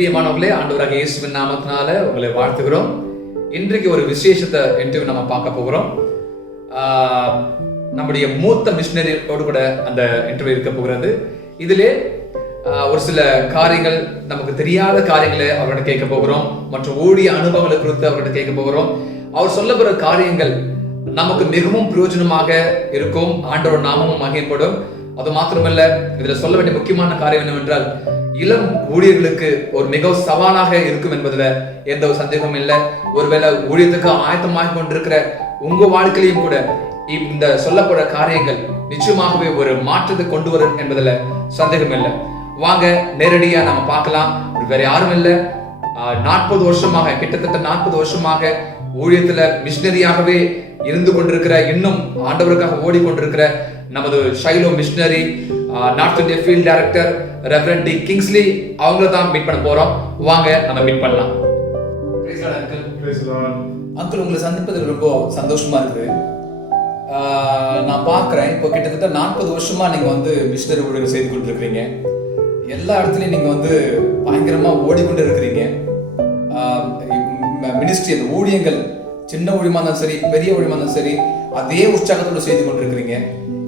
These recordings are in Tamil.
பிரியமானவர்களே, ஆண்டவராக இயேசுவின் நாமத்தினால உங்களை வாழ்த்துகிறோம். இன்றைக்கு ஒரு விசேஷத்தை இன்டர்வியூ நம்ம பார்க்க போகிறோம். நம்முடைய மூத்த மிஷினரியோடு கூட அந்த இன்டர்வியூ இருக்க போகிறது. இதிலே ஒரு சில காரியங்கள், நமக்கு தெரியாத காரியங்களை அவர்கிட்ட கேட்க போகிறோம். மற்றும் ஊழிய அனுபவங்களை குறித்து அவர்கிட்ட கேட்க போகிறோம். அவர் சொல்ல போகிற காரியங்கள் நமக்கு மிகவும் பிரயோஜனமாக இருக்கும். ஆண்டவர் நாமமும் மகிமைப்படும். அது மாத்திரமல்ல, இதுல சொல்ல வேண்டிய முக்கியமான காரியம் என்னவென்றால், இளம் ஊழியர்களுக்கு ஒரு மிகவும் சவாலாக இருக்கும் என்பதுல எந்த ஒரு சந்தேகமும் இல்லை. ஒருவேளை ஊழியத்துக்கு ஆயத்தமாக கொண்டிருக்கிற உங்க வாழ்க்கையிலையும் கூட இந்த சொல்லப்படுற காரியங்கள் நிச்சயமாகவே ஒரு மாற்றத்தை கொண்டு வரும் என்பதுல சந்தேகம் இல்லை. வாங்க நேரடியா நம்ம பார்க்கலாம். வேற யாரும் இல்லை, 40 வருஷமாக, கிட்டத்தட்ட 40 வருஷமாக ஊழியத்துல மிஷினரியாகவே இருந்து கொண்டிருக்கிற, இன்னும் ஆண்டவருக்காக ஓடிக்கொண்டிருக்கிற நமது Shiloh missionary north India field director reverend D Kingsley அவங்கள தான் மீட் பண்ண போறோம். வாங்க நம்ம மீட் பண்ணலாம். அங்கிள், உங்களை சந்திப்பதில் ரொம்ப சந்தோஷமா இருக்கு. நான் பார்க்குறேன், இப்போ கிட்டத்தட்ட 40 வருஷமா நீங்க வந்து மிஷினரி ஊழியர்கள் செய்து கொண்டிருக்கிறீங்க. எல்லா இடத்துலையும் நீங்க வந்து பயங்கரமா ஓடிக்கொண்டு இருக்கிறீங்க. மினிஸ்ட்ரி, அந்த ஊழியங்கள், சின்ன ஊழியமா இருந்தாலும் சரி, பெரிய ஊழியமா இருந்தாலும் சரி, அதே உற்சாகத்தோடு செய்து கொண்டிருக்கிறீங்க.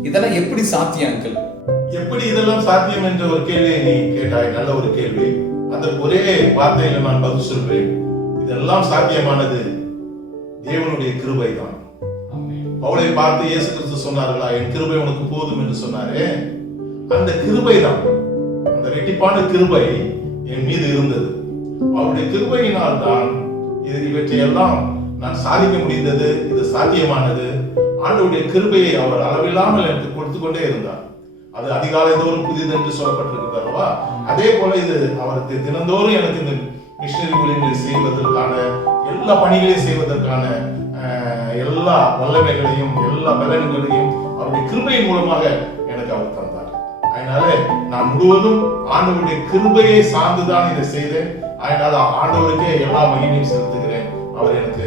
இதெல்லாம் எப்படி சாத்தியம் அங்கிள்? எப்படி இதெல்லாம் சாத்தியம் என்ற ஒரு கேள்வியை நீ கேட்டாய். நல்ல ஒரு கேள்வி. அதற்கு ஒரே வார்த்தையில நான் பதில் சொல்றேன். இதெல்லாம் சாத்தியமானது தேவனுடைய கிருபை தான். பவுலை பார்த்து இயேசு கிறிஸ்து சொன்னார்களா, என் கிருபை உனக்கு போதும் என்று சொன்னாரே, அந்த கிருபை தான், அந்த ரெட்டிப்பான கிருபை என் மீது இருந்தது. அவருடைய கிருபையினால் தான் இவற்றையெல்லாம் நான் சாதிக்க முடிந்தது. இது சாத்தியமானது. ஆண்டவருடைய கிருபையை அவர் அளவில்லாமல் எனக்கு கொடுத்து கொண்டே இருந்தார். அது அதிகாலை தோறும் புதிது என்று சொல்லப்பட்டிருக்கிறது அல்லவா? அதே போல இது அவருக்கு தினந்தோறும் எனக்கு இந்த மிஷனரி ஊழியங்களை செய்வதற்கான, எல்லா பணிகளையும் செய்வதற்கான எல்லா வல்லமைகளையும் எல்லா பலன்களையும் அவருடைய கிருபையின் மூலமாக எனக்கு அவர் தந்தார். அதனால நான் முழுவதும் ஆண்டவருடைய கிருபையை சார்ந்துதான் இதை செய்தேன். அதனால ஆண்டவருக்கே எல்லா மகிமையும் செலுத்துகிறேன். அவர் எனக்கு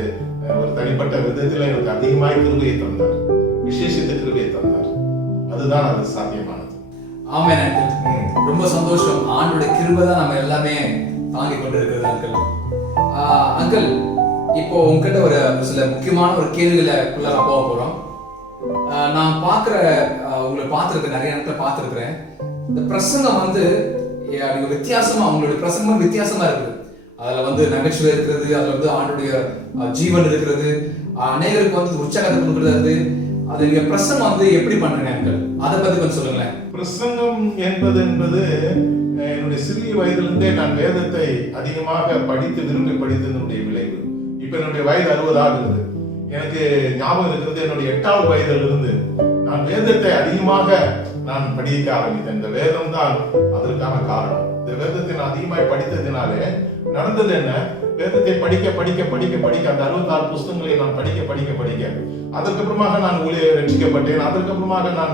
ஒரு தனிப்பட்ட விதத்தில் எனக்கு அதிகமாய் கிருபையை தந்தார், விசேஷித்த கிருபையை தந்தார். அதுதான் அது சாத்தியமானது. ஆமென். ரொம்ப சந்தோஷம். ஆண்டோட கிருபை தான் நம்ம எல்லாமே தாங்கி கொண்டு இருக்கிறது அங்கிள். அங்கிள், இப்போ உங்ககிட்ட ஒரு சில முக்கியமான ஒரு கேள்விகளுக்குள்ள நான் போக போறோம். நான் பார்க்குற, உங்களை பார்த்துருக்கேன், நிறைய இடத்துல பார்த்துருக்கிறேன். இந்த பிரசங்கம் வந்து நீங்க வித்தியாசமா, உங்களுடைய பிரசங்கம் வித்தியாசமா இருக்குது. அதுல வந்து நகைச்சுவை இருக்கிறது, அதுல வந்து ஆண்டுடைய ஜீவன் இருக்கிறது, அநேகருக்கு வந்து உற்சாகத்தை கொடுக்கிறது. அது நீங்க பிரசங்கம் வந்து எப்படி பண்றீங்க, அதை பத்தி கொஞ்சம் சொல்லுங்களேன். பிரசங்கம் என்பது என்னுடைய சிறிய வயதிலிருந்தே நான் வேதத்தை அதிகமாக படித்து விரும்பி படித்ததனுடைய விளைவு. இப்ப என்னுடைய வயது 60 ஆகுது. எனக்கு ஞாபகம் இருக்கிறது, என்னுடைய 8வது வயதிலிருந்து நான் வேதத்தை அதிகமாக நான் படிக்க ஆரம்பித்தேன். இந்த வேதம் தான் அதற்கான காரணம். இந்த வேதத்தை நான் அதிகமாக படித்ததினாலே நடந்தது என்ன, வேதத்தை படிக்க படிக்க படிக்க படிக்க அந்த 66 புஸ்தகங்களை நான் படிக்க படிக்க படிக்க அதற்கப்புறமாக நான் ரட்சிக்கப்பட்டேன். அதற்கப்புறமாக நான்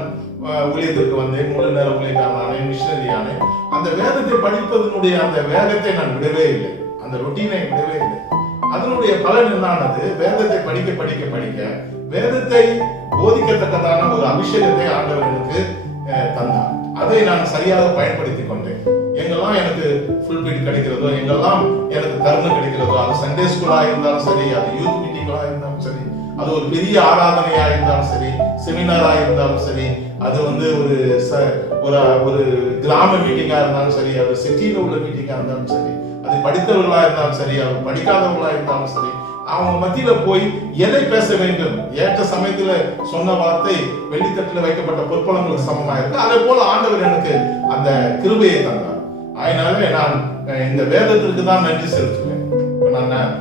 ஊழியத்திற்கு வந்தேன், முழு நேர ஊழியக்காரனானேன், மிஷனரி ஆனேன். அந்த வேதத்தை படிப்பதனுடைய அந்த வேகத்தை நான் விடவே இல்லை, அந்த ரொட்டீனை விடவே இல்லை. அதனுடைய பலன் என்னானது, வேதத்தை படிக்க படிக்க படிக்க வேதத்தை போதிக்கத்தக்கதான ஒரு அபிஷேகத்தை ஆண்டவர் எனக்கு தந்தார். அதை நான் சரியாக பயன்படுத்தி கொண்டேன். எங்கெல்லாம் எனக்கு ஃபுல் பீட் கிடைக்கிறதோ, எங்கெல்லாம் எனக்கு தருணம் கிடைக்கிறதோ, அது சண்டே ஸ்கூலா இருந்தாலும் சரி, அது யூத் மீட்டிங்களா இருந்தாலும் சரி, அது ஒரு பெரிய ஆராதனையா இருந்தாலும் சரி, செமினாரா இருந்தாலும் சரி, அது வந்து ஒரு கிராம மீட்டிங்கா இருந்தாலும் சரி, அது சிட்டியில உள்ள மீட்டிங்கா இருந்தாலும் சரி, அது படித்தவர்களா இருந்தாலும் சரி, அது படிக்காதவர்களா இருந்தாலும் சரி, அவங்க மத்தியில போய் எதை பேச வேண்டும், ஏற்ற சமயத்துல சொன்ன வார்த்தை வெள்ளித்தட்டில் வைக்கப்பட்ட பொற்பளங்களுக்கு சமமா இருக்கு. அதே போல ஆண்டவர் எனக்கு அந்த கிருபையை தந்தார். அதனால நான் இந்த வேதத்திற்கு தான் நன்றி செலுத்துவேன். நான்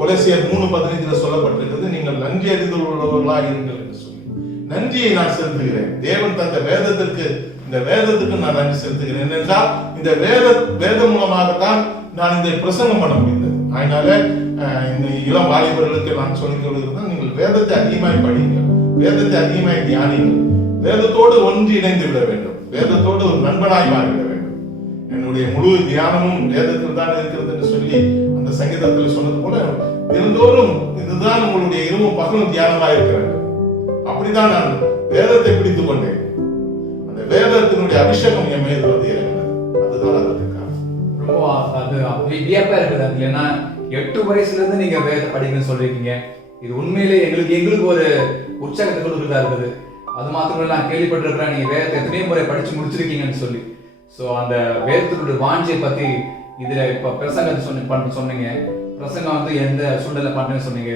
கொலோசியர் 3:15 சொல்லப்பட்டிருக்கிறது, நீங்கள் நன்றி அறிந்துள்ளவர்களா இருங்கள் என்று சொல்லி நன்றியை நான் செலுத்துகிறேன். தேவன் தந்த வேதத்திற்கு, இந்த வேதத்துக்கு நான் நன்றி செலுத்துகிறேன். என்றால் இந்த வேதம் மூலமாகத்தான் நான் இந்த பிரசங்கம் பண்ண முடிந்தது. அதனால இந்த இளம் வாலிபர்களுக்கு நான் சொல்லிக் கொள்கிறேன், நீங்கள் வேதத்தை அதிகமாய் படியுங்கள், வேதத்தை அதிகமாய் தியானிங்கள், வேதத்தோடு ஒன்று இணைந்து விட வேண்டும், வேதத்தோடு ஒரு நண்பனாய் மாறிவிட வேண்டும். என்னுடைய முழு தியானமும் வேதத்தில் தான் இருக்கிறது என்று சொல்லி அந்த சங்கீதத்தில் சொன்னது போல, தினந்தோறும் இதுதான் உங்களுடைய இரவும் பகலும் தியானமாக இருக்க வேண்டும். அப்படிதான் நான் வேதத்தை பிடித்துக் கொண்டேன். அந்த வேதத்தினுடைய அபிஷேகம் என் மீது வந்து இறங்கினது. அதுதான் அதற்கு காரணம். ரொம்ப அது வியப்பா இருக்குது அங்கிள். ஏன்னா 8 வயசுல இருந்து நீங்க வேதத்தை படிக்கணும்னு சொல்லிருக்கீங்க. இது உண்மையிலே எங்களுக்கு ஒரு உற்சாகத்தை கொடுக்குறதா இருக்குது. அது மாத்திரம் நான் கேள்விப்பட்டிருக்கிறேன், நீங்க வேதத்தை எத்தனையோ முறை படிச்சு முடிச்சிருக்கீங்கன்னு சொல்லி. ஸோ அந்த வேதத்தினுடைய வாஞ்சியை பத்தி இதுல இப்ப பிரசங்கத்தை சொன்னீங்க. பிரசங்கம் வந்து எந்த சூழ்நிலை பண்ணுன்னு சொன்னீங்க.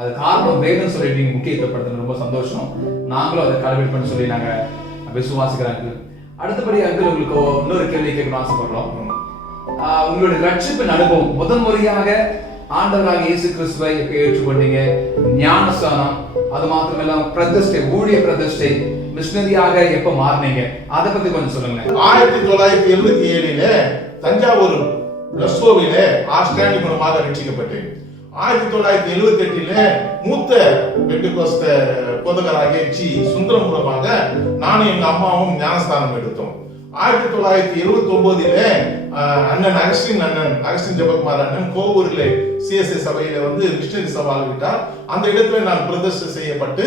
அது காரணம் வேதம் சொல்லிட்டு நீங்க முக்கியத்துவப்படுத்துறது ரொம்ப சந்தோஷம். நாங்களும் அதை கடைபிடிப்போம் பண்ணி சொல்லி நாங்க விசுவாசிக்கிறாங்க. அடுத்தபடி அங்கிள் உங்களுக்கு இன்னொரு கேள்வி கேட்கணும்னு ஆசைப்படுறோம். உங்களுடைய ரட்சிப்பின் அனுபவம் முதல் முறையாக ஆண்டவராக இயேசு கிறிஸ்துவை எப்ப ஏற்றுக்கொண்டீங்க, ஞானஸ்தானம், அது மாத்திரமல்ல பிரதிஷ்டை, ஊழிய பிரதிஷ்டை, மிஷனரியாக எப்ப மாறினீங்க, அதை பத்தி கொஞ்சம் சொல்லுங்க. 1977 தஞ்சாவூர் லஸ்கோவில ஆஸ்திரேலிய மூலமாக ரட்சிக்கப்பட்டேன். 1978 மூத்த பெந்தெகோஸ்த போதகராகிய ஜி சுந்தரம் மூலமாக நானும் எங்க அம்மாவும் ஞானஸ்தானம் எடுத்தோம். 1979 அண்ணன் அகஸ்டின் ஜெபக்குமார் அண்ணன் கோவூர்ல சிஎஸ்ஐ சபையில வந்து மிஷனரி சவால் விட்டார். அந்த இடத்துல நான் பிரதிஷ்டை செய்யப்பட்டு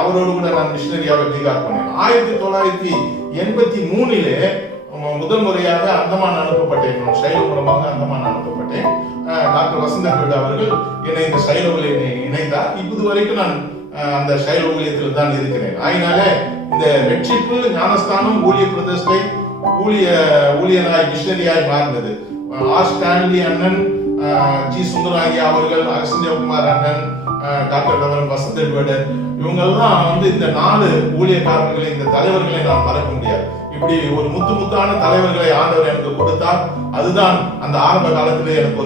அவரோடு கூட நான் மிஷனரியாக பீகார் பண்ணேன். 1983 முதல் முறையாக அந்தமான் அனுப்பப்பட்டேன். சைலோ மூலமாக அந்தமான் அனுப்பப்பட்டேன். டாக்டர் வசந்தர் அவர்கள் என்னை இந்த சைலோவில் இணைத்தார். இப்போது வரைக்கும் நான் அந்த சைலோ ஊழியத்தில் தான் இருக்கிறேன். அதனால இந்த ரட்சிப்பு, ஞானஸ்தானம், ஊழிய பிரதிஷ்டை, ஊழியனாய் மிஷனரியாய் மாறினது ஆர் ஸ்டான்லி அண்ணன், ஜி சுந்தராகியா அவர்கள், அகஸ்டின் அண்ணன், டாக்டர் வசந்தர் இவங்கெல்லாம் வந்து இந்த 4 ஊழியக்காரர்களை, இந்த தலைவர்களை நான் மறக்க முடியாது. இப்படி ஒரு முத்தான தலைவர்களை ஆண்டவர் எனக்கு கொடுத்தார். அதுதான் அந்த ஆரம்ப காலத்திலே எனக்கு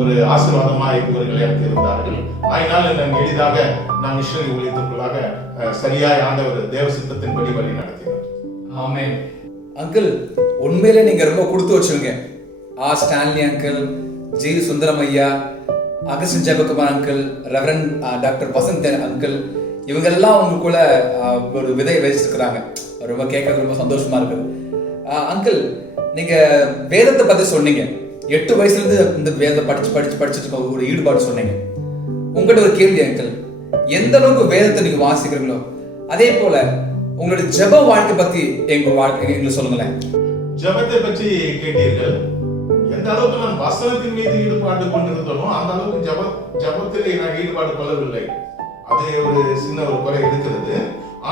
ஒரு ஆசீர்வாதமாக இவர்கள் எனக்கு இருந்தார்கள். அதனால் நான் எளிதாக நான் மிஷனரி ஊழியத்திற்குள்ளாக சரியாய் ஆண்டவர் தேவ சித்தத்தின்படி வழி நடத்தினார். ஆமென். அங்கிள், உண்மையிலே நீங்க ரொம்ப கொடுத்து வச்சுங்க. ஸ்டான்லி அங்கிள், ஜி சுந்தரம் ஐயா, Augustine Jebakumar uncle, reverend doctor Vasanth uncle, இவங்கெல்லாம் உங்களுக்குள்ள ஒரு விதை வச்சிருக்கிறாங்க. ரொம்ப கேட்கறது ரொம்ப சந்தோஷமா இருக்குது. அங்கிள், நீங்க வேதத்தை பத்தி சொன்னீங்க. 8 வயசுல இருந்து இந்த வேதத்தை படிச்சுட்டு இருக்க ஒரு ஈடுபாடு சொன்னீங்க. உங்கள்கிட்ட ஒரு கேள்வி அங்கிள், எந்த அளவுக்கு வேதத்தை நீங்க வாசிக்கிறீங்களோ அதே போல உங்களுடைய ஜெப வாழ்க்கை பத்தி எங்களுக்கு சொல்லுங்களேன். ஜெபத்தை பற்றி கேட்டீர்கள். எந்த அளவுக்கு நான் வசனத்தின் மீது ஈடுபாடு கொண்டிருந்தனோ அந்த அளவுக்கு ஜெபத்திலே நான் ஈடுபாடு கொள்ளவில்லை. அது ஒரு சின்ன ஒரு குறை இருக்கிறது.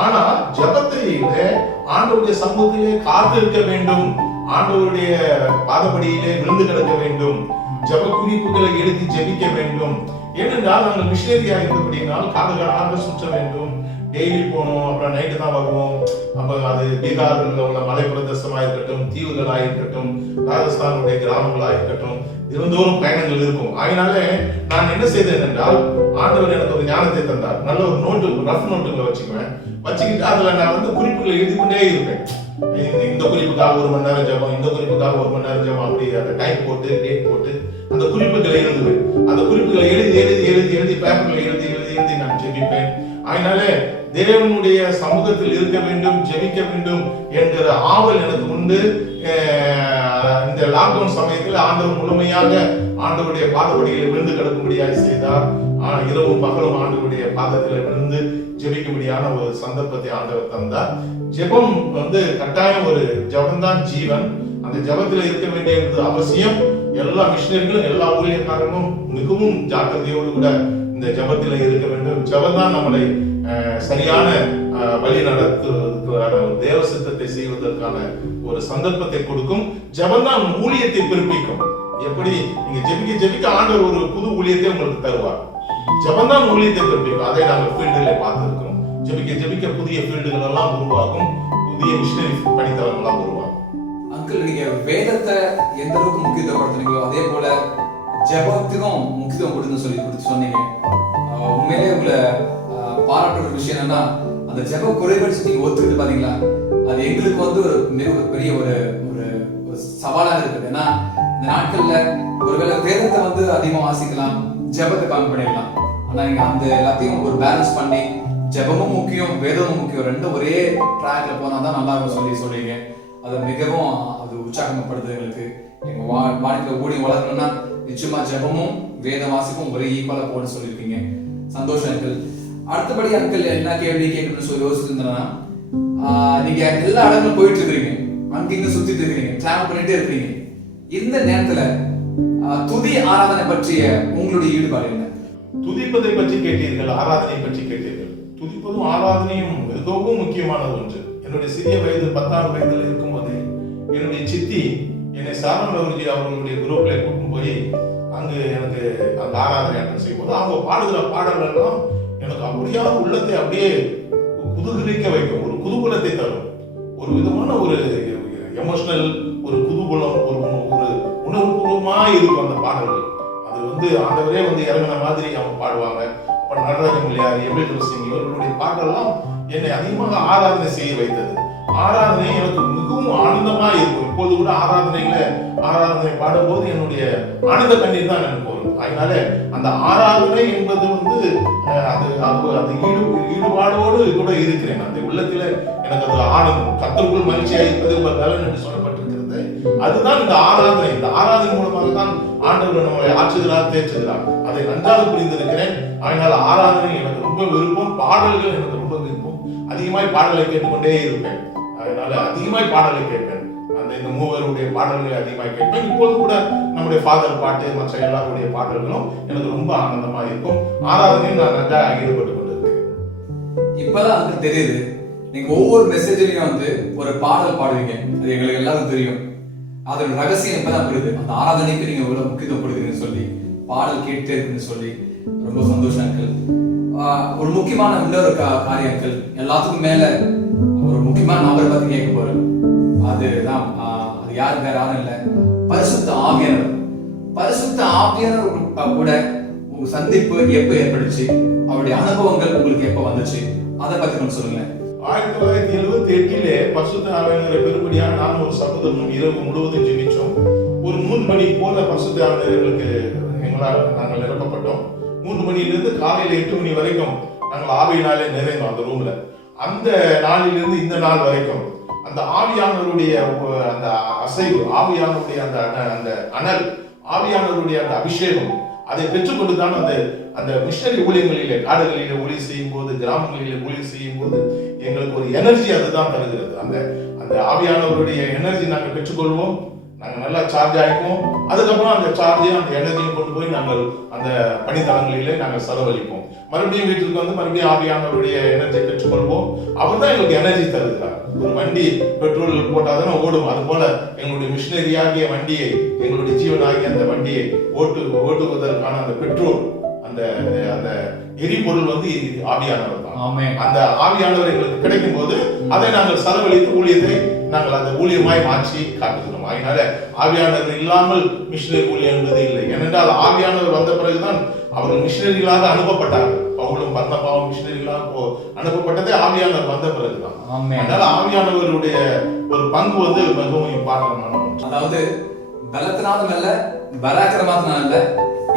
ஆனா ஜெபத்தை ஆண்டவருடைய சமூகத்திலே காத்திருக்க வேண்டும், ஆண்டவருடைய பாதப்படியிலே விழுந்து கிடக்க வேண்டும், ஜெப குறிப்புகளை எழுதி ஜெபிக்க வேண்டும். ஏனென்றால் நாங்கள் மிஷனரியா இருந்தபடினால் காலகாலமாக சுற்ற வேண்டும், டெய்லி போனோம், அப்புறம் நைட்டு தான் வருவோம். அப்ப அது பீகாரில் உள்ள மலை பிரதேசமாக இருக்கட்டும், தீவுகளாக இருக்கட்டும், ராஜஸ்தானுடைய கிராமங்களாக இருக்கட்டும், தினந்தோறும் பயணங்கள் இருக்கும். அதனால நான் என்ன செய்தேன் என்றால், ஆண்டவர் எனக்கு ஒரு ஞானத்தை தந்தார். நல்ல ஒரு நோட்டு, ரஃப் நோட்டுகளை வச்சுக்கிட்டு அதுல நான் வந்து குறிப்புகளை எழுதி கொண்டே இருப்பேன். இந்த குறிப்புக்காக 1 மணி நேரம் ஜெபம், இந்த குறிப்புக்காக 1 மணி நேரம் ஜெபம், அப்படி அந்த டைம் போட்டு டேட் போட்டு அந்த குறிப்புகளை எழுதுவேன். அந்த குறிப்புகளை எழுதி பேப்பர்ல எழுதி நான் ஜெபிப்பேன். அதனால தேவனுடைய சமூகத்தில் இருக்க வேண்டும், ஜெபிக்க வேண்டும் என்கிற ஆவல் எனக்கு உண்டு. இந்த லாக்டவுன் சமயத்தில் ஆண்டவர் முழுமையாக ஆண்டவருடைய பாதப்படியில் விழுந்து கிடக்கும்படியாக செய்தார். இரவும் பகலும் ஆண்டவருடைய பாதத்தில் விழுந்து ஜெபிக்கும்படியான ஒரு சந்தர்ப்பத்தை ஆண்டவர் தந்தார். ஜெபம் வந்து கட்டாயம், ஒரு ஜெபம்தான் ஜீவன். அந்த ஜெபத்தில் இருக்க வேண்டியது அவசியம். எல்லா மிஷனரிகளும் எல்லா ஊழியக்காரர்களும் மிகவும் ஜாக்கிரதையோடு கூட இந்த ஜெபத்தில் இருக்க வேண்டும். ஜெபம் தான் நம்மளை சரியான வழி நடத்துவதற்கான தேவ சித்தத்தை செய்வதற்கான ஒரு சந்தர்ப்பத்தை கொடுக்கும். ஜெபம் தான் ஊழியத்தை பிறப்பிக்கும். எப்படி நீங்க ஜெபிக்க ஆண்டவர் ஒரு புது ஊழியத்தை உங்களுக்கு தருவார். ஜெபம் தான் ஊழியத்தை பிறப்பிக்கும். அதை நாங்கள் ஃபீல்டுல பார்த்திருக்கிறோம். ஜெபிக்க புதிய ஃபீல்டுகள் எல்லாம் உருவாகும், புதிய மிஷனரி பணித்தளங்கள் எல்லாம் உருவாகும். அங்கிள், நீங்க வேதத்தை எந்த அளவுக்கு முக்கியத்துவப்படுத்துறீங்களோ அதே போல ஜெபத்துக்கும் முக்கியத்துவம் கொடுத்து சொன்னீங்க. உண்மையிலே உங்களை பாராட்டுற விஷயம் என்னன்னா, அந்த ஜெப குறைபாடு நீங்க ஒத்துக்கிட்டு பாத்தீங்களா, அது எங்களுக்கு வந்து ஒரு மிக பெரிய ஒரு சவாலாக இருக்குது. ஏன்னா இந்த நாட்கள்ல ஒருவேளை வேதத்தை வந்து அதிகமா வாசிக்கலாம், ஜெபத்தை கம்மி பண்ணிடலாம். ஆனா நீங்க அந்த எல்லாத்தையும் ஒரு பேலன்ஸ் பண்ணி ஜெபமும் முக்கியம், வேதமும் முக்கியம், ரெண்டும் ஒரே ட்ராக்ல போனாதான் நல்லா இருக்கும் சொல்றீங்க. அது மிகவும் அது உற்சாகப்படுது எங்களுக்கு. எங்க வாழ்க்கையில ஊழியம் வளரணும்னா நிச்சயமா ஜெபமும் வேத வாசிப்பும் ஒரே ஈக்குவலா போட சொல்லியிருக்கீங்க. சந்தோஷம் அங்கிள். அடுத்தபடி அங்கிள் என்ன கேள்வி கேட்கணும்னு சொல்லி யோசிச்சிருந்தேன்னா, நீங்க எல்லா இடங்களும் போயிட்டு இருக்கிறீங்க, அங்கிங்க சுத்திட்டு இருக்கிறீங்க, டிராவல் பண்ணிட்டே இருக்கிறீங்க. இந்த நேரத்துல துதி ஆராதனை பற்றிய உங்களுடைய ஈடுபாடு என்ன? துதிப்பதை பற்றி கேட்டீர்கள், ஆராதனை பற்றி கேட்டீர்கள். துதிப்பதும் ஆராதனையும் மிகவும் முக்கியமானது ஒன்று. என்னுடைய சிறிய வயது 10ஆவது வயதில் இருக்கும்போது என்னுடைய சித்தி என்னை சாரண அவர்ஜி அவர்களுடைய குரூப்ல கூட்டிட்டு போய் அங்கு எனக்கு அந்த ஆராதனை அட்டன் செய்யும் போது அவங்க பாடுகிற பாடல்கள் எல்லாம் எனக்கு அப்படியான உள்ளத்தை அப்படியே குதூகலிக்க வைக்கும், ஒரு குதூகலத்தை தரும், ஒரு விதமான ஒரு எமோஷனல், ஒரு குதூகலம், ஒரு உணர்வுபூர்வமா இருக்கும் அந்த பாடல்கள். அது ஆண்டவரே இறங்கின மாதிரி அவங்க பாடுவாங்க. நடராஜ முல்லையார், எம்எல் சிங் இவர்களுடைய பாடலாம் என்னை அதிகமாக ஆராதனை செய்ய வைத்தது. ஆராதனை எனக்கு மிகவும் ஆனந்தமா இருக்கும். இப்போது கூட ஆராதனை பாடும்போது என்னுடைய ஆனந்த கண்ணீர் தான் எனக்கு வரும். அதனால அந்த ஆராதனை என்பது அது ஈடுபாடோடு கூட இருக்கிறேன். அந்த உள்ளத்துல எனக்கு அது ஆனந்தம், கர்த்தருக்குள் மகிழ்ச்சியா இருப்பது ஒரு பலன் என்று சொல்லப்பட்டிருக்கிறது. அதுதான் இந்த ஆராதனை. இந்த ஆராதனை மூலமாக தான் ஆண்டவர் நம்மளை ஆற்றுகிறார், தேற்றுகிறார். அதை நன்றாக புரிந்திருக்கிறேன். அதனால ஆராதனை எனக்கு ரொம்ப விருப்பம், பாடல்கள் எனக்கு ரொம்ப விருப்பம். அதிகமாய் பாடலை கேட்டுக்கொண்டே இருப்பேன். அதனால அதிகமாய் பாடலை கேட்பேன். இந்த மூவருடைய பாடல்களை அதிகமாக கேட்பேன். இப்போது கூட நம்முடைய ஃபாதர் பாட்டு மற்ற எல்லாருடைய பாடல்களும் எனக்கு ரொம்ப ஆனந்தமா இருக்கும். ஆராதனையும் நான் நல்லா ஈடுபட்டு கொண்டிருக்கேன். இப்பதான் எனக்கு தெரியுது, நீங்க ஒவ்வொரு மெசேஜ்லயும் ஒரு பாடல் பாடுவீங்க. அது எங்களுக்கு எல்லாரும் தெரியும். அதோட ரகசியம் இப்பதான் புரியுது. அந்த ஆராதனைக்கு நீங்க எவ்வளவு முக்கியத்துவம் கொடுக்குறீங்கன்னு சொல்லி, பாடல் கேட்டே இருக்குன்னு சொல்லி ரொம்ப சந்தோஷம் அங்கிள். ஒரு முக்கியமான இன்னொரு காரியங்கள், எல்லாத்துக்கும் மேல ஒரு முக்கியமான நபரை பத்தி கேட்க போறேன். அதுதான் அது யாரும் வேற யாரும் இல்ல, பரிசுத்த ஆவியானவர். பரிசுத்த ஆவியானவர் கூட உங்க சந்திப்பு எப்ப ஏற்படுச்சு? அவருடைய அனுபவங்கள் உங்களுக்கு எப்ப வந்துச்சு? அதை பத்தி கொஞ்சம் சொல்லுங்க. 1978 பரிசுத்த ஆவியானவரை பெரும்படியாக நான் ஒரு சகோதரனும் இரவு முழுவதும் ஜெபிச்சோம். ஒரு 3 மணி போல பரிசுத்த ஆவியானவர்களுக்கு நாங்கள் நிரப்பப்பட்டோம். 3 மணியிலிருந்து காலையில 8 மணி வரைக்கும் நாங்கள் ஆவியினாலே நிறைந்தோம் அந்த ரூம்ல. அந்த நாளிலிருந்து இந்த நாள் வரைக்கும் அந்த ஆவியானவருடைய அந்த அசைவு, ஆவியானவருடைய அந்த அனல், ஆவியானவருடைய அந்த அபிஷேகம், அதை பெற்றுக்கொண்டு தான் அந்த மிஷனரி ஊழியங்களிலே, காடுகளிலே ஊழியம் செய்யும் போது, கிராமங்களிலே ஊழியம் செய்யும் போது எங்களுக்கு ஒரு எனர்ஜி அதுதான் தருகிறது. அந்த ஆவியானவருடைய எனர்ஜி நாங்கள் பெற்றுக்கொள்வோம். நாங்கள் நல்லா சார்ஜ் ஆகிப்போம். அதுக்கப்புறம் அந்த சார்ஜையும் அந்த எனர்ஜியும் கொண்டு போய் நாங்கள் அந்த பணித்தளங்களிலே நாங்கள் செலவழிப்போம். மறுபடியும் வீட்டுக்கு மறுபடியும் ஆவியானவருடைய எனர்ஜி பெற்றுக்கொள்வோம். அவர் தான் எங்களுக்கு எனர்ஜி தருகிறார். ஒரு வண்டி பெட்ரோல் போட்டாதானே ஓடும். அது போல எங்களுடைய மிஷினரியாகிய வண்டியை, எங்களுடைய ஜீவனாகிய அந்த வண்டியை ஓட்டுவதற்கான அந்த பெட்ரோல், அந்த எரிபொருள் ஆவியானவர் தான். அந்த ஆவியானவர் எங்களுக்கு கிடைக்கும் போது அதை நாங்கள் செலவழித்து ஊழியத்தை நாங்கள் அந்த ஊழியமாய் மாற்றி காட்டுகிறோம். அதனால ஆவியானவர் இல்லாமல் மிஷினரி ஊழியம் என்பது இல்லை. ஏனென்றால் ஆவியானவர் வந்த பிறகுதான் அவர்கள் மிஷினரிகளாக அனுப்பப்பட்டார்கள். பவுலும் பர்னபாவும் மிஷினரிகளாக அனுப்பப்பட்டதே ஆவியானவர் வந்த பிறகுதான். அதனால ஆவியானவருடைய ஒரு பங்கு மிகவும் இம்பார்ட்டன்டான ஒன்று. அதாவது பலத்தினாலும் அல்ல, பராக்கிரமத்தினாலும் அல்ல,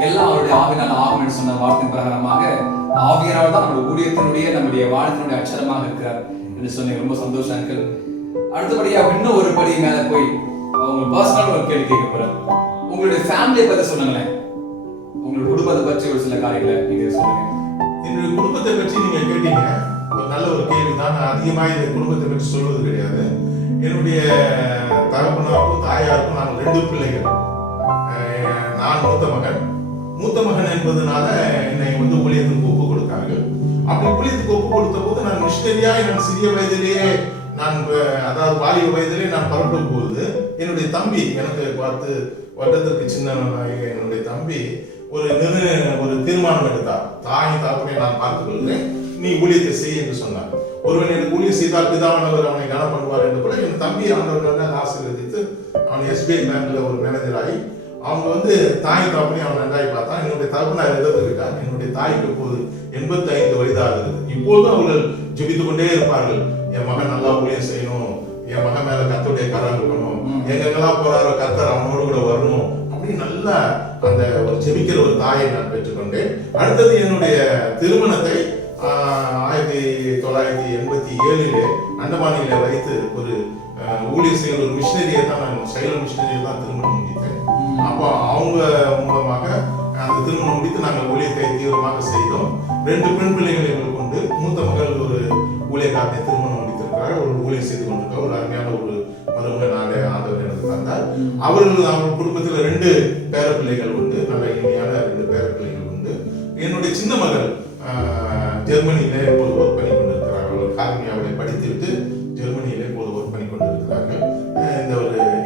எல்லாம் அவருடைய ஆவியினால் ஆகும் என்று சொன்ன வார்த்தையின் பிரகாரமாக ஆவியானவர் தான் நம்முடைய ஊழியத்தினுடைய, நம்முடைய வாழ்க்கையினுடைய அச்சரமாக இருக்கிறார் என்று சொன்னீங்க. ரொம்ப சந்தோஷம் அங்கிள். அடுத்தபடியா இன்னும் ஒரு படி மேல போய் உங்க பர்சனல் ஒரு கேள்வி கேட்க போறேன். உங்களுடைய ஃபேமிலியை பத்தி சொல்லுங்களேன். உங்களுடைய குடும்பத்தை பற்றி ஒரு சில காரியங்களை நீங்க சொல்லுங்க. என்னுடைய குடும்பத்தை பற்றி நீங்க கேட்டீங்க, ஒரு நல்ல ஒரு கேள்வி தான். நான் அதிகமாக இந்த குடும்பத்தை பற்றி சொல்வது கிடையாது. என்னுடைய தகப்பனாருக்கும் தாயாருக்கும் நாங்கள் 2 பிள்ளைகள். நான் மூத்த மகன் என்பதனால என்னை ஊழியத்துக்கு ஒப்பு கொடுத்தார்கள். அப்படி ஊழியத்துக்கு ஒப்பு கொடுத்த போது நான் மிஷனரியாய் நான் சிறிய வயதிலேயே, அதாவது வாலிப வயதிலே நான் பரப்பும் போது என்னுடைய தம்பி, எனக்கு 10 வருடத்திற்கு சின்ன என்னுடைய தம்பி ஒரு தீர்மானம் எடுத்தார். தாய் தாப்பனை நான் பார்த்துக் கொள்கிறேன், நீ ஊழியத்தை செய்ய என்று சொன்னார். ஒருவன் எனக்கு ஊழியம் செய்தால் பிதாவானவர் அவனை கனம் பண்ணுவார் என்று கூட என் தம்பி ஆண்டவர் ஆசீர்வதித்து அவன் SBI பேங்க்ல ஒரு மேனேஜர் ஆகி அவங்க தாய் தாப்பனை அவன் நன்றாய் பார்த்தான். என்னுடைய தகப்பனார் இருக்கார். என்னுடைய தாய்க்கு இப்போது 85 வயதாகிறது. இப்போதும் அவர்கள் ஜெபித்துக் கொண்டே இருப்பார்கள். என் மகன் நல்லா ஊழியம் செய்யணும், என் மகன் மேல கர்த்தருடைய கரம் இருக்கணும், எங்கெங்கெல்லாம் போறாரோ கர்த்தர் அவனோடு கூட வரணும் அப்படி நல்லா அந்த ஒரு ஜெபிக்கிற ஒரு தாயை நான் பெற்றுக்கொண்டேன். அடுத்தது என்னுடைய திருமணத்தை 1987 அண்டமானில வைத்து ஒரு ஊழியர் செய்கிற ஒரு மிஷினரியை தான், நான் சைலம் மிஷினரியை தான் திருமணம் முடித்தேன். அப்போ அவங்க மூலமாக அந்த திருமணம் முடித்து நாங்கள் ஊழியத்தை தீவிரமாக செய்தோம். 2 பெண் பிள்ளைகளை எங்களுக்கு உண்டு. மூத்த மகள் ஒரு ஊழியக்காரத்தை திருமணம் முடித்திருக்கிறார், ஒரு ஊழியர் செய்து கொண்டிருக்கிறார். ஒரு அருமையான ஒரு மருமகன் ஆண்டவர் எனக்கு தந்தார். அவர் குடும்பத்துல 2 பேர பிள்ளைகள் உண்டு, நல்ல இனிமையான 2 பேர பிள்ளைகள் உண்டு. என்னுடைய சின்ன மகள் ஜெர்மனியில இப்போது ஒர்க் பண்ணி கொண்டிருக்கிறார்கள். அவர்கள் கார்மியாவை படித்துவிட்டு ஜெர்மனியில இப்போது ஒர்க் பண்ணி கொண்டிருக்கிறார்கள்.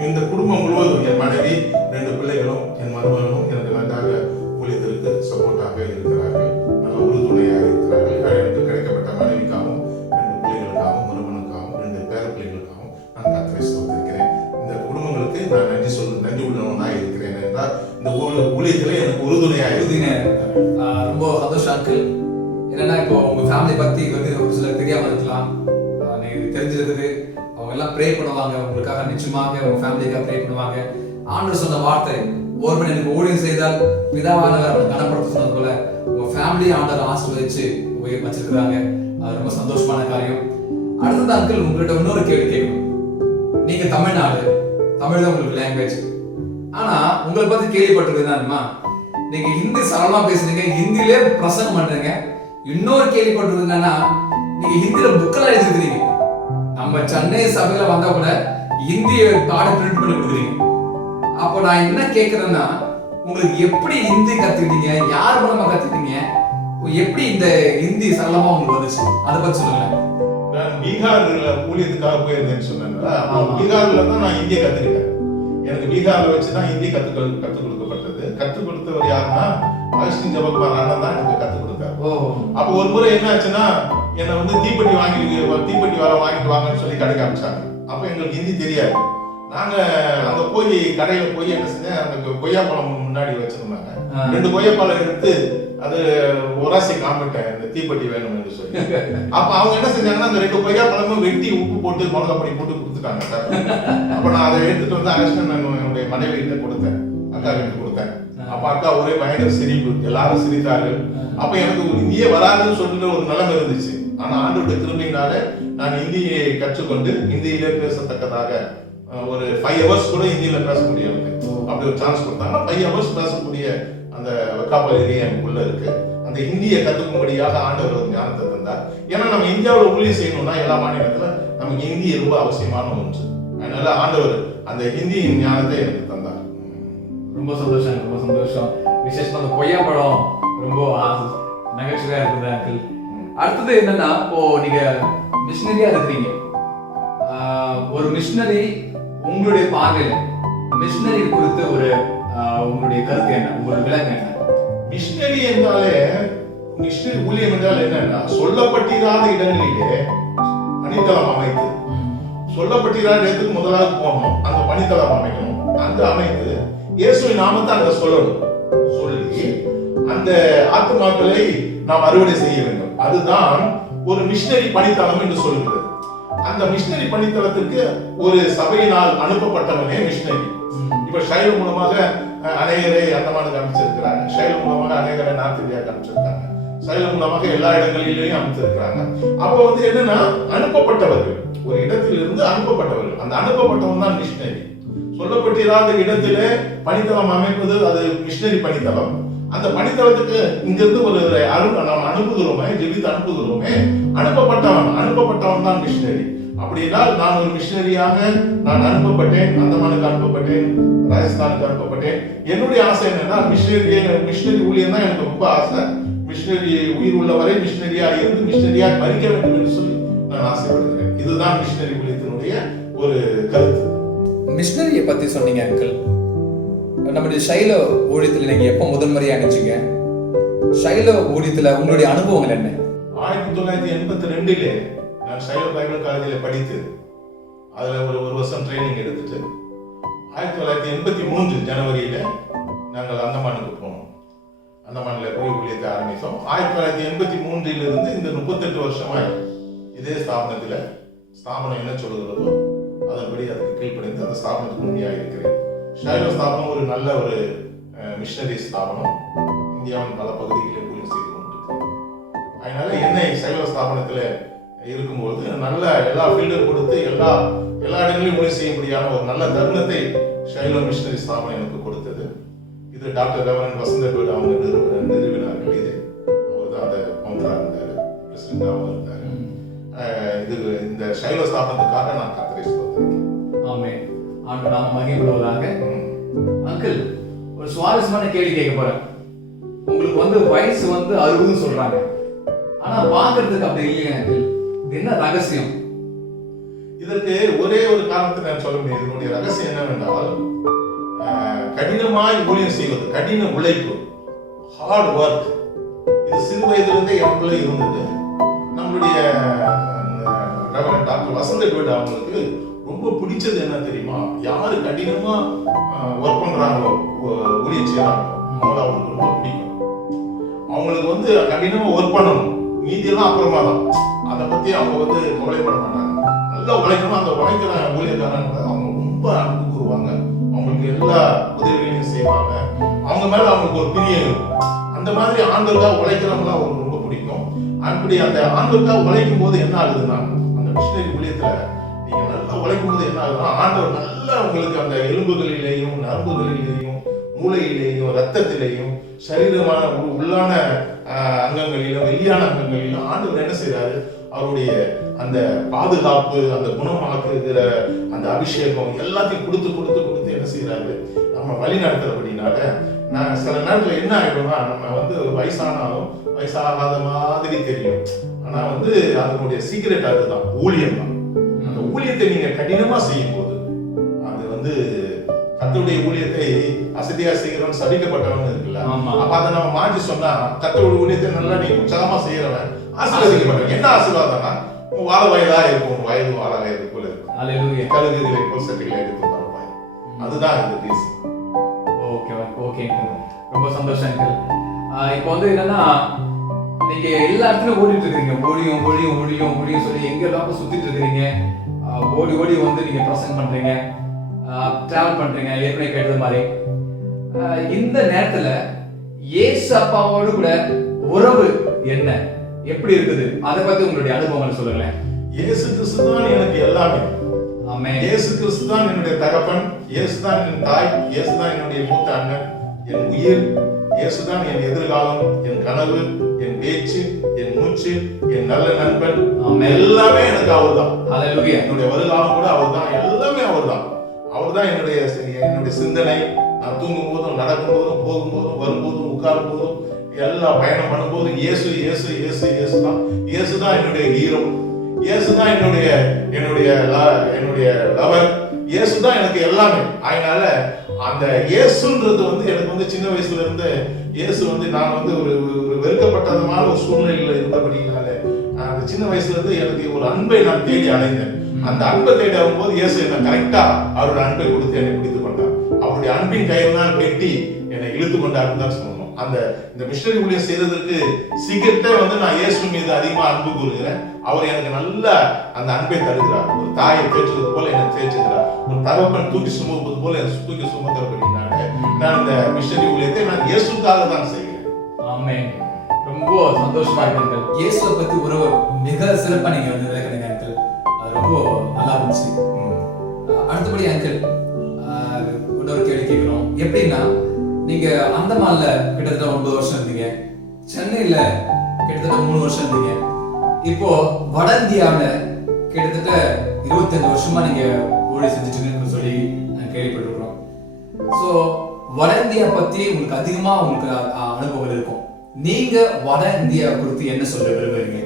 இந்த குடும்பம் முழுவதும் என் மனைவி 2 பிள்ளைகளும் என் மருமகனும் எனக்கு நன்றாக ஊழியத்திற்கு சப்போர்ட்டாக இருக்கிறார்கள், நல்ல உறுதுணையாக இருக்கிறார்கள். எனக்கு கிடைக்கப்பட்ட மனைவிக்காகவும் 2 பிள்ளைகளுக்காகவும் மருமகனுக்காகவும் 2 பேர பிள்ளைகளுக்காகவும் நான் கர்த்தரை ஸ்தோத்திரிக்கிறேன். இந்த குடும்பங்களுக்கு நான் நன்றி உள்ளவனாக இருக்கிறேன் என்றால் இந்த ஊழியத்திலே எனக்கு உறுதுணையாக ரொம்ப சந்தோஷம் அங்கிள். என்னன்னா இப்போ உங்க ஃபேமிலி பத்தி வந்து ஒரு சிலர் தெரியாம இருக்கலாம், எனக்கு தெரிஞ்சிருக்குது. அவங்க எல்லாம் ப்ரே பண்ணுவாங்க உங்களுக்காக, நிச்சயமாக உங்க ஃபேமிலிக்காக ப்ரே பண்ணுவாங்க. ஆண்டவர் சொன்ன வார்த்தை, ஒருவன் எனக்கு ஊழியம் செய்தால் பிதாவானவர் அவனை கனப்படுத்த சொன்னது போல உங்க ஃபேமிலி ஆண்டவர் ஆசீர்வதிச்சு வச்சிருக்கிறாங்க. அது ரொம்ப சந்தோஷமான காரியம். அடுத்தது அங்கிள், உங்கள்கிட்ட இன்னொரு கேள்வி கேட்கணும். நீங்க தமிழ்நாடு, தமிழ் தான் உங்களுக்கு லாங்குவேஜ். ஆனா உங்களை பத்தி கேள்விப்பட்டிருக்குதுன்னா நீங்க ஹிந்தி சரளமா பேசுறீங்க, ஹிந்திலே பிரசங்கம் பண்றீங்க. இன்னொரு கேள்விப்பட்டது என்னன்னா, நீங்க ஹிந்தில புக்கெல்லாம் எழுதிருக்கீங்க. நம்ம சென்னை சபையில வந்தா கூட ஹிந்திய கார்டு பிரிண்ட் பண்ணி கொடுக்குறீங்க. அப்போ நான் என்ன கேட்கறேன்னா, உங்களுக்கு எப்படி ஹிந்தி கத்துக்கிட்டீங்க, யார் மூலமா கத்துக்கிட்டீங்க, எப்படி இந்த ஹிந்தி சரளமா உங்களுக்கு வந்துச்சு, அதை பத்தி சொல்லுங்களேன். நான் பீகார்ல ஊழியத்துக்காக போயிருந்தேன்னு சொன்னேன்ல, பீகார்ல தான் நான் ஹிந்தியை கத்துக்கிட்டேன். எனக்கு பீகார்ல வச்சுதான் ஹிந்தி கத்துக் கொடுக்கப்பட்டது. கற்றுக் கொடுத்தவர் யாருன்னா அகஸ்டின் ஜெபக்குமார் அண்ணன் தான் எனக்கு கற்றுக் கொடுத்தார். அப்போ ஒரு முறை என்ன ஆச்சுன்னா, என்னை வந்து தீப்பெட்டி வர வாங்கிட்டு வாங்கன்னு சொல்லி கடைக்கு அனுப்பிச்சாங்க. அப்போ எங்களுக்கு ஹிந்தி தெரியாது. நாங்க அங்க போய் கடையில போய் என்ன செஞ்சேன், அந்த கொய்யாப்பழம் முன்னாடி வச்சிருந்தாங்க. 2 கொய்யாப்பழம் எடுத்து அது உராசி காமிட்டேன், இந்த தீப்பெட்டி வேணும்னு சொல்லி. அப்ப அவங்க என்ன செஞ்சாங்கன்னா, அந்த 2 கொய்யாப்பழமும் வெட்டி உப்பு போட்டு மிளகாப்பொடி போட்டு கொடுத்துட்டாங்க. அப்ப நான் அதை எடுத்துட்டு வந்து அகஸ்டன் என்னுடைய மனைவி கிட்ட கொடுத்தேன், அக்கா கிட்ட கொடுத்தேன். அப்ப அக்கா ஒரே பயங்கர சிரிப்பு, எல்லாரும் சிரித்தார்கள். அப்ப எனக்கு இந்தியே வராதுன்னு சொல்லிட்டு ஒரு நிலைமை இருந்துச்சு. ஆனா ஆண்டவருடைய கிருபையினால நான் ஹிந்தியை கற்றுக்கொண்டு ஹிந்தியிலே பேசத்தக்கதாக ஒரு 5 ஹவர்ஸ் கூட ஹிந்தியில பேச முடியும். எனக்கு அப்படி ஒரு சான்ஸ் கொடுத்தாங்க. 5 ஹவர்ஸ் பேசக்கூடிய அந்த வெக்காபல் ஏரியா எனக்குள்ள இருக்கு. அந்த ஹிந்தியை கத்துக்கும்படியாக ஆண்டவர் ஒரு ஞானத்தை தந்தார். ஏன்னா நம்ம இந்தியாவில் ஊழியம் செய்யணும்னா எல்லா மாநிலத்துல நமக்கு ஹிந்தி ரொம்ப அவசியமான ஒன்று. அதனால ஆண்டவர் அந்த ஹிந்தி ஞானத்தை எனக்கு தந்தார். ரொம்ப சந்தோஷம், ரொம்ப சந்தோஷம். விசேஷமா அந்த கொய்யாப்பழம் ரொம்ப நகைச்சுவையா இருக்குது அங்கிள். அடுத்தது என்னன்னா, இப்போ நீங்க மிஷினரியா இருக்கிறீங்க. ஒரு மிஷினரி உங்களுடைய பார்வையில மிஷினரி குறித்து ஒரு உங்களுடைய கருத்து என்ன, உங்களுடைய விளக்கம் என்ன? மிஷினரி என்றாலே, மிஷினரி ஊழியம் என்றால் என்னன்னா, சொல்லப்பட்டிராத இடங்களிலே பணித்தளம் அமைத்து, சொல்லப்பட்டிராத இடத்துக்கு முதலாவது போகணும், அந்த பணித்தளம் அமைக்கணும். அந்த அமைத்து இயேசுவின் நாமத்தை அங்க சொல்லணும். சொல்லி அந்த ஆத்துமாக்களை நாம் அறுவடை செய்ய வேண்டும். அதுதான் ஒரு மிஷினரி பணித்தளம் என்று சொல்லுகிறது. அந்த மிஷினரி பணித்தளத்திற்கு ஒரு சபையினால் அனுப்பப்பட்டவனே மிஷினரி. இப்ப ஷைலம் மூலமாக அநேகரை அந்தமானுக்கு அமைச்சிருக்கிறாங்க, ஷைலம் மூலமாக அநேகரை நார்த் இந்தியாவுக்கு அமைச்சிருக்காங்க, ஷைலம் மூலமாக எல்லா இடங்களிலேயும் அமைச்சிருக்கிறாங்க. அப்போ வந்து என்னன்னா, அனுப்பப்பட்டவர்கள், ஒரு இடத்தில் இருந்து அனுப்பப்பட்டவர்கள், அந்த அனுப்பப்பட்டவன் தான் மிஷினரி. சொல்லப்பட்டிராத இடத்திலே பணித்தளம் அமைப்பது அது மிஷினரி பணித்தளம். அந்த பணித்தளத்துக்கு இங்கிருந்து ஒரு நாம் அனுப்புகிறோமே, ஜெபித்து அனுப்புகிறோமே, அனுப்பப்பட்டவன் தான் மிஷினரி. அப்படின்னால் நான் ஒரு மிஷினரியாக நான் அனுப்பப்பட்டேன், அந்தமானுக்கு அனுப்பப்பட்டேன், ராஜஸ்தானுக்கு அனுப்பப்பட்டேன். என்னுடைய ஆசை என்னன்னா, மிஷினரி ஊழியம் தான் எனக்கு ரொம்ப ஆசை. மிஷினரி உயிர் உள்ளவரை மிஷினரியா இருந்து மிஷினரியா மறிக்க வேண்டும் என்று சொல்லி நான் ஆசைப்படுகிறேன். இதுதான் மிஷினரி ஊழியத்தினுடைய ஒரு கருத்து. மிஷினரியை பத்தி சொன்னீங்க அங்கிள். நம்முடைய ஷைலோ ஊழியத்தில் நீங்க எப்போ முதன்முறையா அனுப்பிச்சீங்க? ஷைலோ ஊழியத்துல உங்களுடைய அனுபவங்கள் என்ன? 1982 நான் ஷைலோ பைபிள் காலேஜில் படித்து அதுல ஒரு வருஷம் ட்ரைனிங் எடுத்துட்டு 1983 ஜனவரியில நாங்கள் அந்தமானுக்கு போனோம். அந்தமான்ல போய் ஊழியத்தை ஆரம்பித்தோம். 1983 இருந்து இந்த 38 வருஷமாய் இதே ஸ்தாபனம் என்ன சொல்லுகிறதோ அதன்படி அதுக்கு கீழ்ப்படைந்து அந்த ஸ்தாபனத்துக்கு உண்மையாக இருக்கிறேன். ஷைலோ ஸ்தாபனம் ஒரு நல்ல ஒரு மிஷனரி ஸ்தாபனம். இந்தியாவின் பல பகுதிகளில் ஊழியம் செய்து கொண்டிருக்கிறேன். அதனால என்னை ஷைலோ ஸ்தாபனத்தில் இருக்கும்போது நல்ல எல்லா ஃபீல்டும் கொடுத்து எல்லா இடங்களிலும் ஊழியம் செய்யக்கூடியான ஒரு நல்ல தருணத்தை ஷைலோ மிஷனரி ஸ்தாபனம் எனக்கு கொடுத்தது. இது டாக்டர் ரெவரண்ட் வசந்தர் அவங்க நிறுவினார்கள். இது அவர் தான் அதை பவுண்டராக இருந்தார், பிரசிடண்டாகவும் இருந்தார். இது இந்த ஷைலோ ஸ்தாபனத்துக்காக நான் கர்த்தரை ஸ்தோத்திரிக்கிறேன். ஆமென். ஆண்டு நாம மகிழ்வுவதாக. அங்கிள், ஒரு சுவாரஸ்யமான கேள்வி கேட்க போறேன். உங்களுக்கு வந்து வயசு வந்து 60 சொல்றாங்க, ஆனா பாக்குறதுக்கு அப்படி இல்லையா அங்கிள்? இது என்ன ரகசியம்? இதற்கு ஒரே ஒரு காரணத்தை நான் சொல்ல முடியும். இதனுடைய ரகசியம் என்னவென்றால், கடினமாய் ஊழியம் செய்வது, கடின உழைப்பு, ஹார்ட் ஒர்க். இது சிறு வயதிலிருந்தே எனக்குள்ள இருந்தது. நம்மளுடைய டாக்டர் வசந்த கோட் அவங்களுக்கு ரொம்ப பிடிச்சது என்ன தெரியுமா? யாரு கடினமா ஒர்க் பண்றாங்களோ, ஊழியம் செய்யறாங்களோ, அவங்கள அவங்களுக்கு ரொம்ப பிடிக்கும். அவங்களுக்கு வந்து கடினமா ஒர்க் பண்ணணும், மீதியெல்லாம் அப்புறமா தான். அதை பத்தி அவங்க வந்து கவலைப்பட மாட்டாங்க. நல்லா உழைக்கணும். அந்த உழைக்கிற ஊழியக்காரங்க அவங்க ரொம்ப அன்பு கூறுவாங்க, அவங்களுக்கு எல்லா உதவிகளையும் செய்வாங்க. அவங்க மேல அவங்களுக்கு ஒரு பிரியம் இருக்கும். அந்த மாதிரி ஆண்களுக்காக உழைக்கிறவங்க அவங்களுக்கு ரொம்ப பிடிக்கும். அப்படி அந்த ஆண்களுக்காக உழைக்கும் போது என்ன ஆகுதுன்னா, அந்த மிஷனரி ஊழியத்துல நீங்க நல்லா உழைக்கும் போது என்ன ஆகுதுன்னா, ஆண்டவர் நல்லா உங்களுக்கு அந்த எலும்புகளிலேயும் நரம்புகளிலேயும் மூளையிலேயும் ரத்தத்திலேயும் சரீரமான உள்ளான அங்கங்களிலும் வெளியான அங்கங்களிலும் ஆண்டவர் என்ன செய்யறாரு? அவருடைய அந்த பாதுகாப்பு, அந்த குணமாக்குகிற அந்த அபிஷேகம் எல்லாத்தையும் கொடுத்து கொடுத்து கொடுத்து என்ன செய்யறாரு? நம்ம வழி நடத்துறபடினால நான் சில நேரத்துல என்ன ஆயிடும்னா, நம்ம வந்து வயசானாலும் வயசாகாத மாதிரி தெரியும். ஆனா வந்து அதனுடைய சீக்கிரட் அதுதான், ஊழியம் தான். அந்த ஊழியத்தை நீங்க கடினமா செய்யும் போது அது வந்து கர்த்தருடைய ஊழியத்தை அசதியா செய்கிறவன் சபிக்கப்பட்டவன் இருக்குல்ல. அப்ப அதை நம்ம மாற்றி சொன்னா, கர்த்தருடைய ஊழியத்தை நல்லா நீ உற்சாகமா செய்யறவன் ஆசீர்வதிக்கப்பட்டவன். என்ன ஆசீர்வாதம்னா, வாழ வயதா இருக்கும், வயது வாழ வயது போல இருக்கும், கழுகுகளை போல் சட்டைகளை எடுத்து பரப்பாய். அதுதான் இந்த ரீசன். ஓகே, ரொம்ப சந்தோஷம் அங்கிள். இப்போ வந்து என்னன்னா, நீங்க எல்லா இடத்துலயும் ஓடிட்டு இருக்கீங்க, ஒளியும் ஒளியும் ஒளியும் ஒளியும் சொல்லி எங்க எல்லாம் சுத்திட்டு இருக்கிறீங்க. ஓடி ஓடி வந்து நீங்க பிரசங்கம் பண்றீங்க, டிராவல் பண்றீங்க, ஏற்கனவே கேட்டது மாதிரி. இந்த நேரத்துல இயேசு அப்பாவோடு கூட உறவு என்ன, எப்படி இருக்குது? அதை பத்தி உங்களுடைய அனுபவங்களை சொல்லுங்களேன். இயேசு கிறிஸ்து தான் எனக்கு எல்லாமே. ஆமென். இயேசு கிறிஸ்து தான் என்னுடைய தகப்பன், இயேசு தான் என் தாய், இயேசு தான் என்னுடைய மூத்த அண்ணன், என் உயிர். இயேசு தான் என் எதிர்காலம், என் கனவு, என் பேச்சு, என் மூச்சு, என் நல்ல நண்பன். எல்லாமே எனக்கு அவர்தான். ஹல்லேலூயா. என்னுடைய வருகாலம் கூட அவர்தான். எல்லாமே அவர்தான். அவர்தான் என்னுடைய சிந்தனை. நான் தூங்கும் போதும், நடக்கும் போதும், போகும்போதும், வரும்போதும், உட்காரும் போதும், எல்லா பயணம் பண்ணும்போது இயேசு இயேசு இயேசு இயேசு தான். இயேசு தான் என்னுடைய ஹீரோ. இயேசு தான் என்னுடைய லவர். இயேசு தான் எனக்கு எல்லாமே. அதனால அந்த இயேசுன்றது வந்து எனக்கு வந்து சின்ன வயசுல இருந்து இயேசு வந்து நான் வந்து ஒரு வெறுக்கப்பட்டதமான ஒரு சூழ்நிலையில இருந்தபடினால அந்த சின்ன வயசுல இருந்து எனக்கு ஒரு அன்பை நான் தேடி அடைந்தேன். அந்த அன்பை தேடி வரும்போது இயேசு என்ன கரெக்டா அவருடைய அன்பை கொடுத்து என்னை பிடித்து கொண்டார். அவருடைய அன்பின் கையில் தான் கெட்டி என்னை இழுத்து கொண்டாருன்னு தான் சொல்லணும். இந்த மிஷனரி ஊழியம் செய்யறதுக்கு சீக்கிரத்தை வந்து நான் இயேசு மீது அதிகமா அன்பு கூறுகிறேன். அவர் எனக்கு நல்ல அந்த அன்பை தருகிறார். ஒரு தாயை தேற்றுவது போல என்னை தேற்றுகிறார். ஒரு தகப்பன் தூக்கி சுமப்பது போல என்னை தூக்கி சுமக்கிறபடினால நான் இந்த மிஷனரி ஊழியத்தை நான் இயேசுக்காக தான் செய்கிறேன். ஆமென். ரொம்ப சந்தோஷமா இருக்கு. இயேசுவை பத்தி ஒரு மிக சிறப்பா நீங்க வந்து விளக்குறீங்க அங்கிள். அது ரொம்ப நல்லா இருந்துச்சு. அடுத்தபடி அங்கிள், இன்னொரு கேள்வி கேட்கிறோம். எப்படின்னா, நீங்க அந்தமான்ல கிட்டத்தட்ட 9 வருஷம் இருந்தீங்க, சென்னையில கிட்டத்தட்ட 3 வருஷம் இருந்தீங்க, இப்போ வட இந்தியாவில கிட்டத்தட்ட 25 வருஷமா நீங்க ஊழியம் செஞ்சுட்டு சொல்லி நான் கேள்விப்பட்டிருக்கிறோம். ஸோ வட இந்தியா பத்தி உங்களுக்கு அதிகமா உங்களுக்கு அனுபவங்கள் இருக்கும். நீங்க வட இந்தியா குறித்து என்ன சொல்ல விரும்புறீங்க?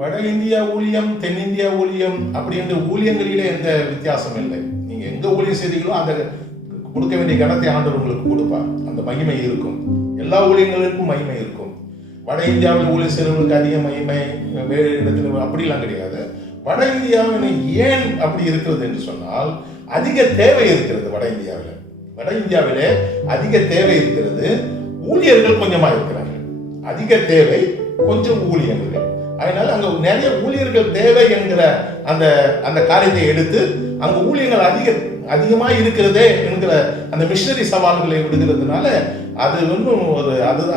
வட இந்தியா ஊழியம், தென்னிந்தியா ஊழியம் அப்படின்ற ஊழியங்களிலே எந்த வித்தியாசம் இல்லை. நீங்க எங்க ஊழியம் செய்தீங்களோ அந்த கொடுக்க வேண்டிய கனத்தை ஆண்டவர் உங்களுக்கு கொடுப்பார். அந்த மகிமை இருக்கும். எல்லா ஊழியங்களுக்கும் மகிமை இருக்கும். வட இந்தியாவில் ஊழியம் செய்கிறவங்களுக்கு அதிக மகிமை, வேறு இடத்துல அப்படிலாம் கிடையாது. வட இந்தியாவில் ஏன் அப்படி இருக்கிறது என்று சொன்னால், அதிக தேவை இருக்கிறது. வட இந்தியாவிலே அதிக தேவை இருக்கிறது. ஊழியர்கள் கொஞ்சமா இருக்கிறார்கள். அதிக தேவை, கொஞ்சம் ஊழியர்கள். அதனால அங்க நிறைய ஊழியர்கள் தேவை என்கிற அந்த காரியத்தை எடுத்து அங்க ஊழியர்கள் அதிகமா இருக்கிறதே என்கிற அந்த மிஷனரி சவால்களை விடுகிறதுனால அது ஒன்றும்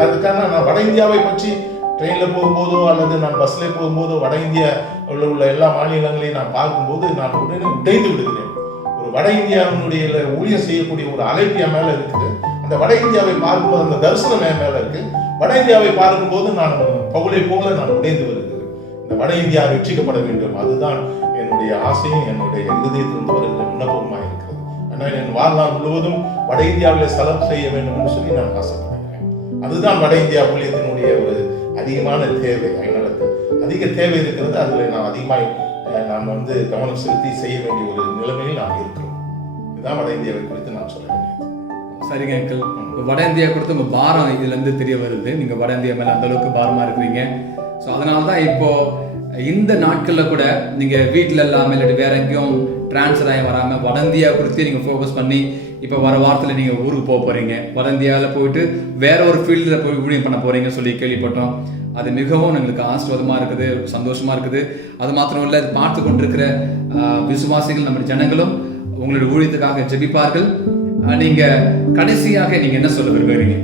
அதுக்கான நான் வட இந்தியாவை பற்றி ட்ரெயின்ல போகும்போதோ அல்லது நான் பஸ்ல போகும்போதோ வட இந்தியா உள்ள எல்லா மாநிலங்களையும் நான் பார்க்கும்போது நான் உடனே உடைந்து விடுகிறேன். ஒரு வட இந்தியாவினுடைய ஊழியம் செய்யக்கூடிய ஒரு அழைப்பு என் மேல இருக்குது. அந்த வட இந்தியாவை பார்க்கும்போது அந்த தரிசனம் என் மேல இருக்கு. வட இந்தியாவை பார்க்கும்போது நான் பவுலை போல நான் உடைந்து வருகிறேன். இந்த வட இந்தியா ரட்சிக்கப்பட வேண்டும். அதுதான் என்னுடைய ஆசையும் என்னுடைய இருதயத்திலிருந்து வருகிற விண்ணப்பமாக இருக்கிறது. ஆனால் என் வாழ்நாள் முழுவதும் வட இந்தியாவில் ஸ்தலம் செய்ய வேண்டும் என்று சொல்லி நான் ஆசைப்படுகிறேன். அதுதான் வட இந்தியா ஊழியத்தினுடைய ஒரு அதிகமான தேவை. எங்களுக்கு அதிக தேவை இருக்கிறது. அதில் நான் அதிகமாக நாம் கவனம் செலுத்தி செய்ய வேண்டிய ஒரு நிலைமையில் நாம் இருக்கிறோம். இதுதான் வட இந்தியாவை குறித்து நான் சொல்ல வேண்டியது. சரிங்க அங்கிள், வட இந்தியா குறித்து உங்கள் பாரம் இதுலேருந்து தெரிய வருது. நீங்கள் வட இந்தியா மேலே அந்த அளவுக்கு பாரமாக இருக்கிறீங்க. ஸோ அதனால தான் இப்போ இந்த நாட்களில் கூட நீங்கள் வீட்டில் இல்லாமல் இல்லாட்டி வேற எங்கேயும் டிரான்ஸ்ஃபர் ஆகி வராமல் வட இந்தியா குறித்து நீங்கள் ஃபோக்கஸ் பண்ணி இப்போ வர வாரத்தில் நீங்கள் ஊருக்கு போக போகிறீங்க. வட இந்தியாவில் போயிட்டு வேற ஒரு ஃபீல்டில் போய் ஊழியம் பண்ண போகிறீங்கன்னு சொல்லி கேள்விப்பட்டோம். அது மிகவும் எங்களுக்கு ஆசீர்வாதமாக இருக்குது, சந்தோஷமாக இருக்குது. அது மாத்திரம் இல்லை, அது பார்த்து கொண்டிருக்கிற விசுவாசிகள் நம்ம ஜனங்களும் உங்களுடைய ஊழியத்துக்காக ஜெபிப்பார்கள். நீங்கள் கடைசியாக நீங்கள் என்ன சொல்ல விரும்புகிறீங்க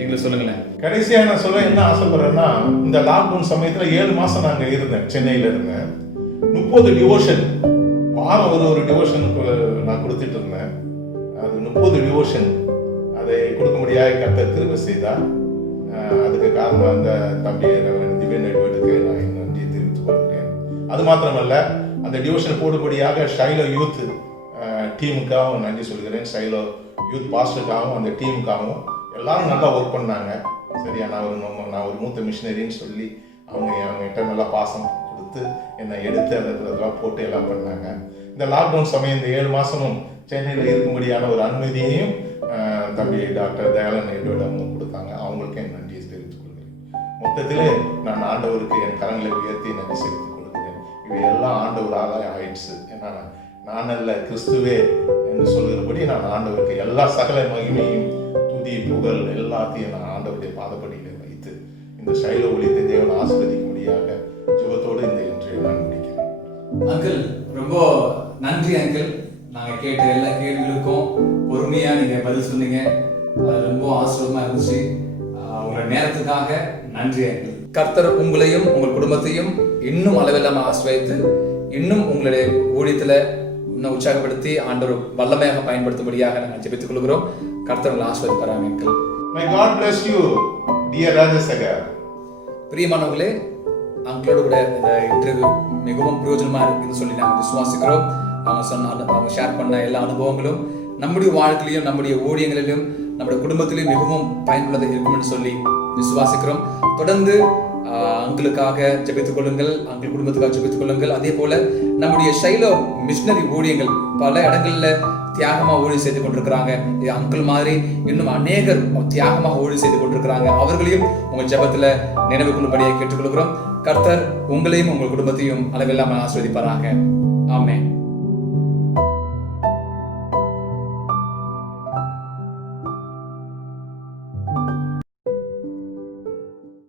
எங்களுக்கு சொல்லுங்களேன். கடைசியாக நான் சொல்ல என்ன ஆசைப்படுறேன்னா, இந்த லாக்டவுன் சமயத்தில் 7 மாதம் நாங்கள் இருந்தேன், சென்னையில் இருந்தேன். 30 டிவோஷன் வாரம் ஒரு டிவோஷனுக்கு நான் கொடுத்துட்டு இருந்தேன். அது 30 டிவோஷன் அதை கொடுக்க முடியாத கர்த்தர் கிருபை செய்தார். அதுக்கு காரணம் அந்த தம்பி திவ்யன் எட்வர்டுக்கு நான் நன்றி தெரிவித்துக் கொள்கிறேன். அது மாத்திரமல்ல, அந்த டிவோஷன் போடும்படியாக ஷைலோ யூத் டீமுக்காகவும் நன்றி சொல்கிறேன். ஷைலோ யூத் பாஸ்டருக்காகவும் அந்த டீமுக்காகவும் எல்லாரும் நல்லா ஒர்க் பண்ணாங்க. சரியா, நான் ஒரு மூத்த மிஷினரின்னு சொல்லி அவங்ககிட்ட நல்லா பாசம் கொடுத்து என்னை எடுத்து அதெல்லாம் போட்டு எல்லாம் பண்ணாங்க. இந்த லாக்டவுன் சமயம் இந்த 7 மாதமும் சென்னையில் இருக்கும்படியான ஒரு அனுமதியையும் தம்பி டாக்டர் தயாளன் எட்வர்டு அவங்க கொடுத்தாங்க. அவங்களுக்கு என் நன்றியை தெரிவித்துக் கொள்கிறேன். மொத்தத்திலே நான் ஆண்டவருக்கு என் கரங்களை உயர்த்தி நன்றி செலுத்திக் கொள்கிறேன். இவை எல்லாம் ஆண்டவராக ஆயிடுச்சு. ஏன்னா நான் அல்ல, கிறிஸ்துவே என்று சொல்கிறபடி நான் ஆண்டவருக்கு எல்லா சகல மகிமையும் துதி புகழ் எல்லாத்தையும் நான் ஆண்டவருடைய பாதப்படியில வைத்து இந்த ஷைலோ ஊழியத்தை தேவன் ஆசீர்வதிக்கும்படியாக ஜெபத்தோடு இந்த இன்றைய நான் முடிக்கிறேன். அங்கிள், ரொம்ப நன்றி அங்கிள். நாங்கள் கேட்ட எல்லா கேள்விகளுக்கும் பொறுமையாக நீங்கள் பதில் சொன்னீங்க. அது ரொம்ப ஆசீர்வாதமாக இருந்துச்சு. உங்களோட நேரத்துக்காக நன்றி அங்கிள். கர்த்தர் உங்களையும் உங்கள் குடும்பத்தையும் இன்னும் அளவில்லாமல் ஆசீர்வதித்து இன்னும் உங்களுடைய ஊழியத்தில் இன்னும் உற்சாகப்படுத்தி ஆண்டவர் வல்லமையாக பயன்படுத்தும்படியாக நாங்கள் ஜெபித்துக் கொள்கிறோம். கர்த்தர் உங்களை ஆசீர்வதிப்பாராங்க uncle. May God bless you, dear Rajasagar. பிரியமானவர்களே, அங்களோட கூட இந்த இன்டர்வியூ மிகவும் பிரயோஜனமாக இருக்குன்னு சொல்லி நாங்கள் விசுவாசிக்கிறோம். அவங்க ஷேர் பண்ண எல்லா அனுபவங்களும் நம்முடைய வாழ்க்கையிலையும் நம்முடைய ஊழியங்களிலும் நம்முடைய குடும்பத்திலையும் மிகவும் பயனுள்ளதாக இருக்கும்னு சொல்லி விசுவாசிக்கிறோம். தொடர்ந்து அங்களுக்காக ஜெபித்துக் கொள்ளுங்கள், அங்கள் குடும்பத்துக்காக ஜெபித்துக் கொள்ளுங்கள். அதே போல நம்முடைய ஷைலோ மிஷனரி ஊழியங்கள் பல இடங்கள்ல தியாகமா ஊழியம் செய்து கொண்டிருக்கிறாங்க. அங்கிள் மாதிரி இன்னும் அநேகர் தியாகமாக ஊழியம் செய்து கொண்டிருக்கிறாங்க. அவர்களையும் உங்கள் ஜெபத்துல நினைவு கொள்ளும்படியாக கேட்டுக்கொள்கிறோம். கர்த்தர் உங்களையும் உங்கள் குடும்பத்தையும் அளவில்லாமல் ஆசீர்வதிப்பாராக. ஆமென்.